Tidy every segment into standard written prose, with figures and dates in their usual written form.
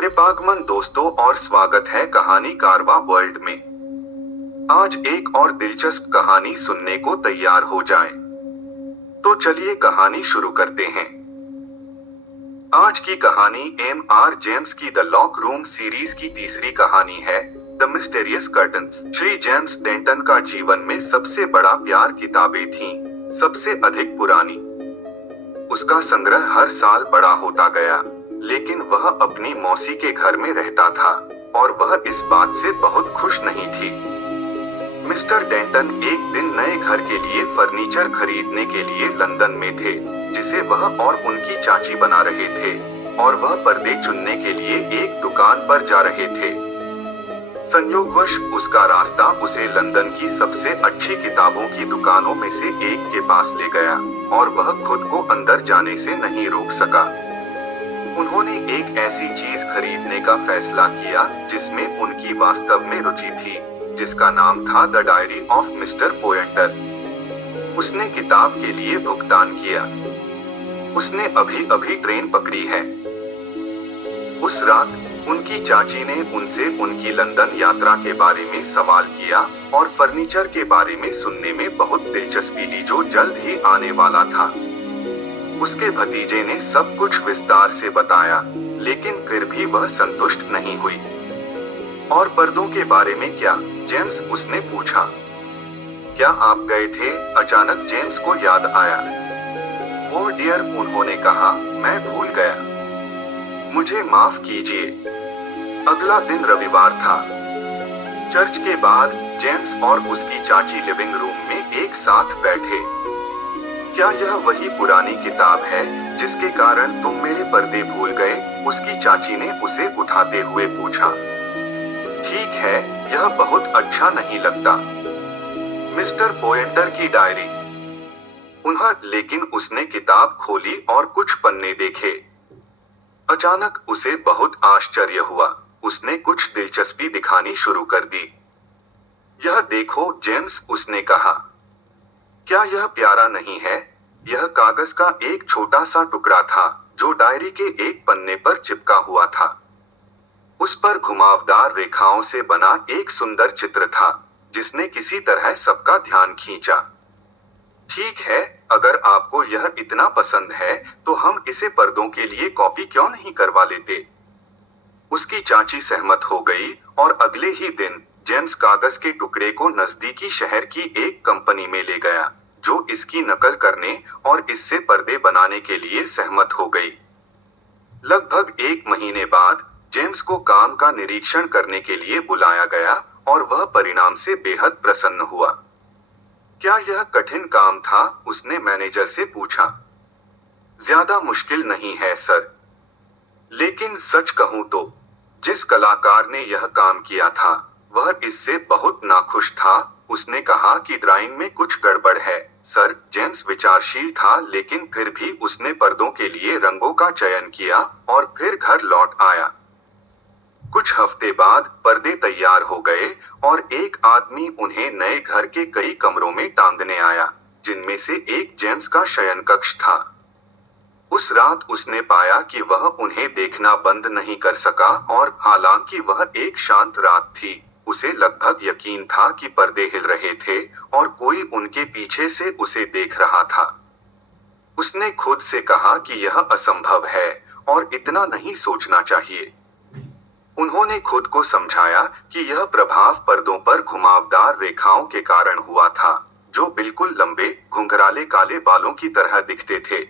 कृपागमन दोस्तों और स्वागत है कहानी कारवा वर्ल्ड में। आज एक और दिलचस्प कहानी सुनने को तैयार हो जाएं। तो चलिए कहानी शुरू करते हैं। आज की कहानी M.R. जेम्स की द लॉक रूम सीरीज की तीसरी कहानी है, the mysterious curtains. Shri James Danton का जीवन में सबसे बड़ा प्यार किताबें थीं, सबसे अधिक पुरानी। उसका संग्रह हर साल बड़ा होता गया, लेकिन वह अपनी मौसी के घर में रहता था और वह इस बात से बहुत खुश नहीं थी। मिस्टर डेंटन एक दिन नए घर के लिए फर्नीचर खरीदने के लिए लंदन में थे, जिसे वह और उनकी चाची बना रहे थे, और वह पर्दे चुनने के लिए एक दुकान पर जा रहे थे। संयोगवश उसका रास्ता उसे लंदन की सबसे अच्छी किताबों की दुकानों में से एक के पास ले गया, और वह खुद को अंदर जाने से नहीं रोक सका। उन्होंने एक ऐसी चीज खरीदने का फैसला किया जिसमें उनकी वास्तव में रुचि थी, जिसका नाम था द डायरी ऑफ मिस्टर पोयंटर। उसने किताब के लिए भुगतान किया। उसने अभी अभी ट्रेन पकड़ी है। उस रात उनकी चाची ने उनसे उनकी लंदन यात्रा के बारे में सवाल किया और फर्नीचर के बारे में सुनने में बहुत दिलचस्पी ली जो जल्द ही आने वाला था। उसके भतीजे ने सब कुछ विस्तार से बताया, लेकिन फिर भी वह संतुष्ट नहीं हुई। और पर्दों के बारे में क्या, जेम्स उसने पूछा। क्या आप गए थे? अचानक जेम्स को याद आया। ओह डियर, उन्होंने कहा, मैं भूल गया। मुझे माफ कीजिए। अगला दिन रविवार था। चर्च के बाद जेम्स और उसकी चाची लिविंग रूम में एक साथ बैठे। क्या यह वही पुरानी किताब है जिसके कारण तुम मेरे पर्दे भूल गए? उसकी चाची ने उसे उठाते हुए पूछा। ठीक है, यह बहुत अच्छा नहीं लगता। मिस्टर पोयंटर की डायरी। लेकिन उसने किताब खोली और कुछ पन्ने देखे। अचानक उसे बहुत आश्चर्य हुआ। उसने कुछ दिलचस्पी दिखानी शुरू कर दी। यह देखो जेम्स, उसने कहा। क्या यह प्यारा नहीं है? यह कागज का एक छोटा सा टुकड़ा था जो डायरी के एक पन्ने पर चिपका हुआ था। उस पर घुमावदार रेखाओं से बना एक सुंदर चित्र था, जिसने किसी तरह सबका ध्यान खींचा। ठीक है, अगर आपको यह इतना पसंद है तो हम इसे पर्दों के लिए कॉपी क्यों नहीं करवा लेते? उसकी चाची सहमत हो गई और अगले ही दिन जेम्स कागज के टुकड़े को नजदीकी शहर की एक कंपनी में ले गया, जो इसकी नकल करने और इससे पर्दे बनाने के लिए सहमत हो गई। लगभग एक महीने बाद जेम्स को काम का निरीक्षण करने के लिए बुलाया गया और वह परिणाम से बेहद प्रसन्न हुआ। क्या यह कठिन काम था? उसने मैनेजर से पूछा। ज्यादा मुश्किल नहीं है सर, लेकिन सच कहूं तो जिस कलाकार ने यह काम किया था वह इससे बहुत नाखुश था। उसने कहा कि ड्राइंग में कुछ गड़बड़ है सर। जेम्स विचारशील था, लेकिन फिर भी उसने पर्दों के लिए रंगों का चयन किया और फिर घर लौट आया। कुछ हफ्ते बाद पर्दे तैयार हो गए और एक आदमी उन्हें नए घर के कई कमरों में टांगने आया, जिनमें से एक जेम्स का शयन कक्ष था। उस रात उसने पाया कि वह उन्हें देखना बंद नहीं कर सका, और हालांकि वह एक शांत रात थी, उसे लगभग यकीन था कि पर्दे हिल रहे थे और कोई उनके पीछे से उसे देख रहा था। उसने खुद से कहा कि यह असंभव है और इतना नहीं सोचना चाहिए। उन्होंने खुद को समझाया कि यह प्रभाव पर्दों पर घुमावदार रेखाओं के कारण हुआ था, जो बिल्कुल लंबे घुंघराले काले बालों की तरह दिखते थे।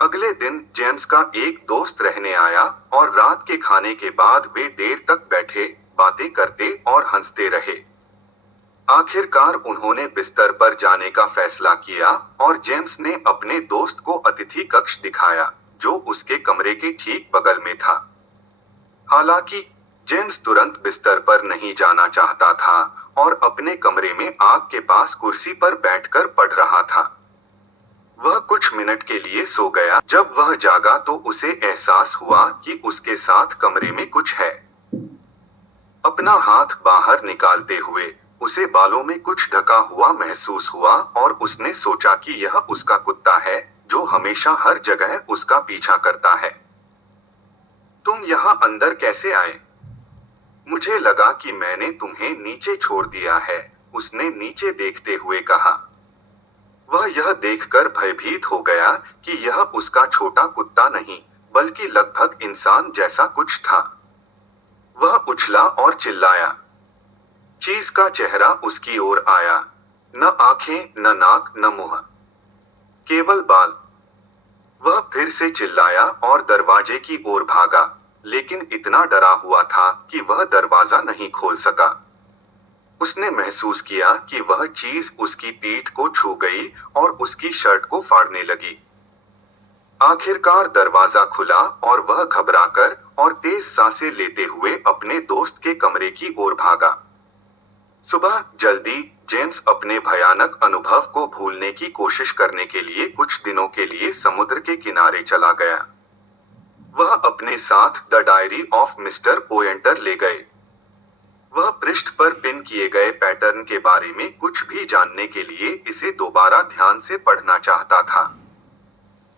अगले दिन जेम्स का एक दोस्त रहने आया और रात के खाने के बाद वे देर तक बैठे, बातें करते और हंसते रहे। आखिरकार उन्होंने बिस्तर पर जाने का फैसला किया और जेम्स ने अपने दोस्त को अतिथि कक्ष दिखाया, जो उसके कमरे के ठीक बगल में था। हालांकि जेम्स तुरंत बिस्तर पर नहीं जाना चाहता था और अपने कमरे में आग के पास कुर्सी पर बैठकर पढ़ रहा था। वह कुछ मिनट के लिए सो गया। जब वह जागा तो उसे एहसास हुआ कि उसके साथ कमरे में कुछ है। अपना हाथ बाहर निकालते हुए उसे बालों में कुछ ढका हुआ महसूस हुआ और उसने सोचा कि यह उसका कुत्ता है, जो हमेशा हर जगह उसका पीछा करता है। तुम यहाँ अंदर कैसे आए? मुझे लगा कि मैंने तुम्हें नीचे छोड़ दिया है, उसने नीचे देखते हुए कहा। वह यह देखकर भयभीत हो गया कि यह उसका छोटा कुत्ता नहीं, बल्कि लगभग इंसान जैसा कुछ था। वह उछला और चिल्लाया। चीज का चेहरा उसकी ओर आया। न आंखें, न नाक, न मुंह, केवल बाल। वह फिर से चिल्लाया और दरवाजे की ओर भागा, लेकिन इतना डरा हुआ था कि वह दरवाजा नहीं खोल सका। उसने महसूस किया कि वह चीज उसकी पीठ को छू गई और उसकी शर्ट को फाड़ने लगी। आखिरकार दरवाजा खुला और वह घबराकर और तेज सांसें लेते हुए अपने दोस्त के कमरे की ओर भागा। सुबह जल्दी जेम्स अपने भयानक अनुभव को भूलने की कोशिश करने के लिए कुछ दिनों के लिए समुद्र के किनारे चला गया। वह अपने साथ द डायरी ऑफ मिस्टर पोएंटर ले गए। वह पृष्ठ पर पिन किए गए पैटर्न के बारे में कुछ भी जानने के लिए इसे दोबारा ध्यान से पढ़ना चाहता था।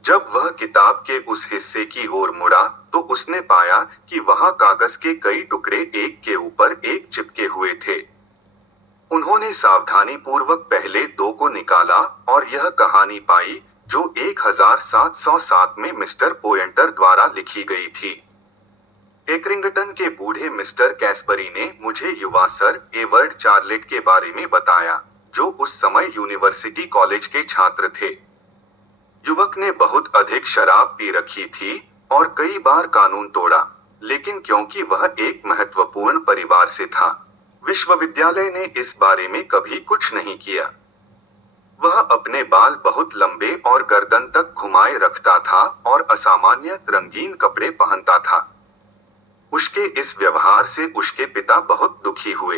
जब वह किताब के उस हिस्से की ओर मुड़ा, तो उसने पाया कि वहां कागज के कई टुकड़े एक के ऊपर एक चिपके हुए थे। उन्होंने सावधानी पूर्वक पहले दो को निकाला और यह कहानी पाई जो 1707 में मिस्टर पोएंटर द्वारा लिखी गई थी। एकरिंगटन के बूढ़े मिस्टर कैसबरी ने मुझे युवा सर एवर्ड चार्लेट के बारे में बताया, जो उस समय यूनिवर्सिटी कॉलेज के छात्र थे। युवक ने बहुत अधिक शराब पी रखी थी और कई बार कानून तोड़ा, लेकिन क्योंकि वह एक महत्वपूर्ण परिवार से था, विश्वविद्यालय ने इस बारे में कभी कुछ नहीं किया। वह अपने बाल बहुत लंबे और गर्दन तक घुमाए रखता था और असामान्य रंगीन कपड़े पहनता था। उसके इस व्यवहार से उसके पिता बहुत दुखी हुए।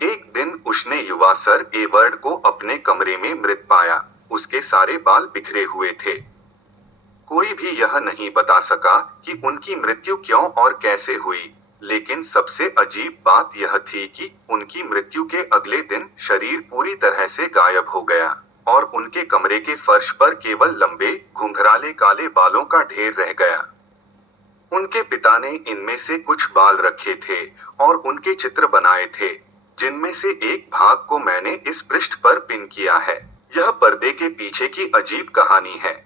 एक दिन उसने युवा सर एवर्ड को अपने कमरे में मृत पाया। उसके सारे बाल बिखरे हुए थे। कोई भी यह नहीं बता सका कि उनकी मृत्यु क्यों और कैसे हुई, लेकिन सबसे अजीब बात यह थी कि उनकी मृत्यु के अगले दिन शरीर पूरी तरह से गायब हो गया और उनके कमरे के फर्श पर केवल लंबे घुंघराले काले बालों का ढेर रह गया। उनके पिता ने इनमें से कुछ बाल रखे थे और उनके चित्र बनाए थे, जिनमें से एक भाग को मैंने इस पृष्ठ पर पिन किया है। यह पर्दे के पीछे की अजीब कहानी है।